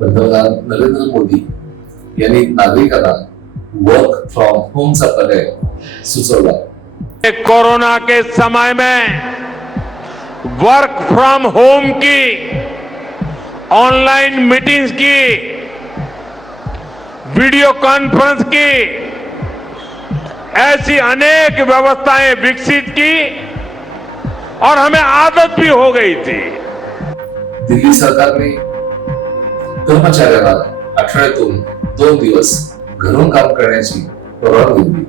पंतप्रधान नरेंद्र मोदी यांनी नागरिकांना वर्क फ्रॉम होमचा पर्याय सुचवला। कोरोना के समय में वर्क फ्रॉम होम की, ऑनलाइन मीटिंग्स की, वीडियो कॉन्फ्रेंस की, ऐसी अनेक व्यवस्थाएं विकसित की और हमें आदत भी हो गई थी। दिल्ली सरकारने कर्मचाऱ्यांना आठवड्यातून 2 दिवस घरून काम करण्याची परवानगी दिली।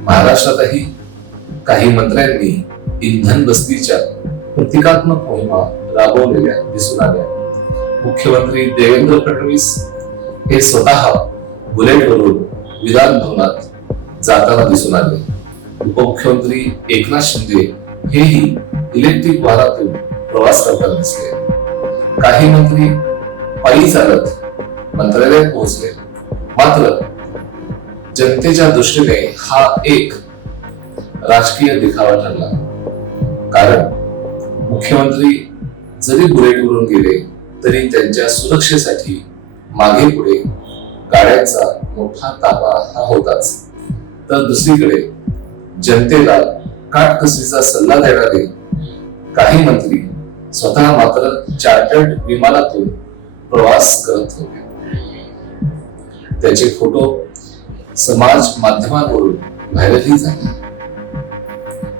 महाराष्ट्रातही काही मंत्र्यांनी इंधन बस्तीच्या प्रतिकात्मक मोहिमा राबवलेल्या दिसून आल्या। मुख्यमंत्री देवेंद्र फडणवीस हे स्वतः बुलेटवरून विधान भवनात जाताना दिसून आले। उपमुख्यमंत्री एकनाथ शिंदे हेही इलेक्ट्रिक वाहनातून प्रवास करताना दिसले। काही मंत्री पायी चालत मंत्रालयात पोहोचले। मात्र जनतेच्या दृष्टीने हा एक राजकीय दिखावा ठरला, कारण मुख्यमंत्री जरी बुलेटवरून गेले तरी त्यांच्या सुरक्षेसाठी मागे पुढे गाड्यांचा मोठा ताबा हा होताच। तर दुसरीकडे जनतेला काटकसरीचा सल्ला देणारे काही मंत्री स्वतः मात्र चार्टर्ड विमानातून प्रवास करत होते। त्याचे फोटो समाज माध्यमांवरून व्हायरलही झाले।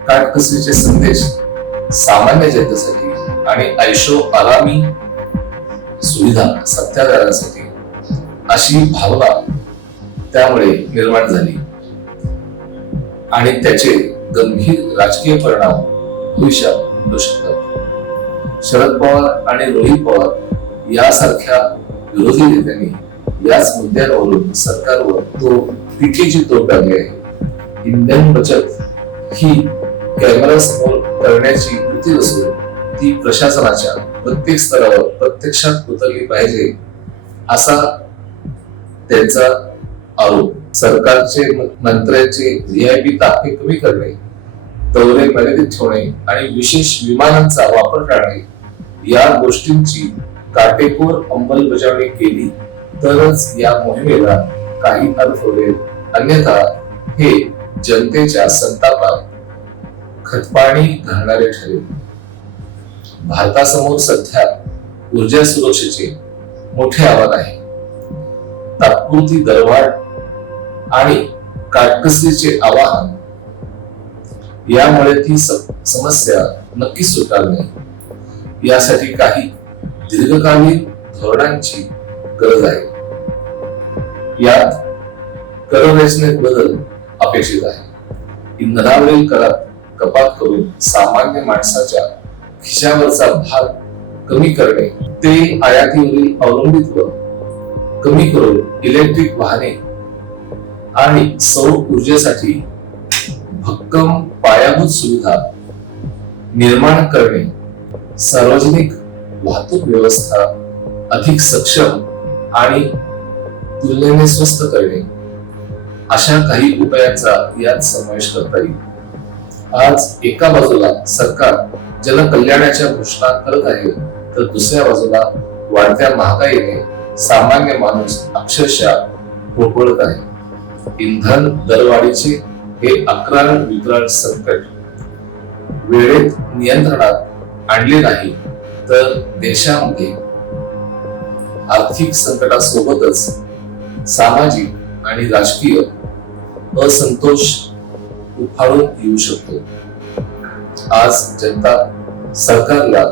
काटकसरीचे संदेश सामान्य जनतेसाठी आणि ऐशो आरामी सुविधा सत्ताधाऱ्यांसाठी अशी भावना त्यामुळे निर्माण झाली आणि त्याचे गंभीर राजकीय परिणाम भविष्यात होऊ शकतात। शरद पवार आणि रोहित पवार यासारख्या विरोधी नेत्यांनी याच मुद्द्यांवरून सरकारवर टीकेची तोड टाकली आहे। इंधन बचत ही कॅमेरा समोर करण्याची कृती नसून ती प्रशासनाच्या प्रत्येक स्तरावर प्रत्यक्षात उतरली पाहिजे असा त्यांचा आरोप। सरकारचे मंत्र्यांचे व्हीआयपी ताफे कमी करणे, दौरे मर्यादित ठेवणे आणि विशेष विमानांचा वापर टाळणे या गोष्टींची काटेकोर अंमलबजावणी केली तरच या मोहिमेला काही अर्थ होईल, अन्यथा हे जनतेच्या संतापात खतपाणी घालणारे ठरेल। भारतासमोर सध्या ऊर्जा सुरक्षेचे मोठे आव्हान आहे। तात्पुरती दरवाढ आणि काटकसरीचे आवाहन यामुळे ती समस्या नक्कीच सुटणार नाही। यासाठी काही दीर्घकालीन धोरणांची गरज आहे। यात कररचनेत बदल अपेक्षित आहे। इंधनावरील करात कपात करून सामान्य माणसाच्या खिशावरचा भार कमी करणे, ते आयातीवरील अवलंबित्व कमी करून इलेक्ट्रिक वाहने आणि सौर ऊर्जेसाठी भक्कम पायाभूत सुविधा निर्माण करणे, सार्वजनिक वाहतूक व्यवस्था अधिक सक्षम आणि तुलनेने स्वस्त करणे अशा काही उपायांचा यात समावेश करता येईल। आज एका बाजूला सरकार जनकल्याणाच्या घोषणा करत आहे, तर दुसऱ्या बाजूला वाढत्या महागाईने सामान्य माणूस अक्षरशः होरपळत आहे। इंधन दरवाढीचे हे अक्राळ विक्राळ संकट वेळेत नियंत्रणात आणले नाही तर देशामध्ये आर्थिक संकटासोबतच सामाजिक आणि राजकीय असंतोष उफाळून येऊ शकतो। आज जनता सरकारला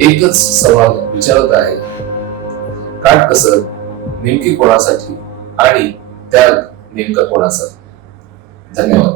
एकच सवाल विचारत आहे, काटकसर नेमकी कोणासाठी आणि त्याग नेमका कोणाचा? धन्यवाद।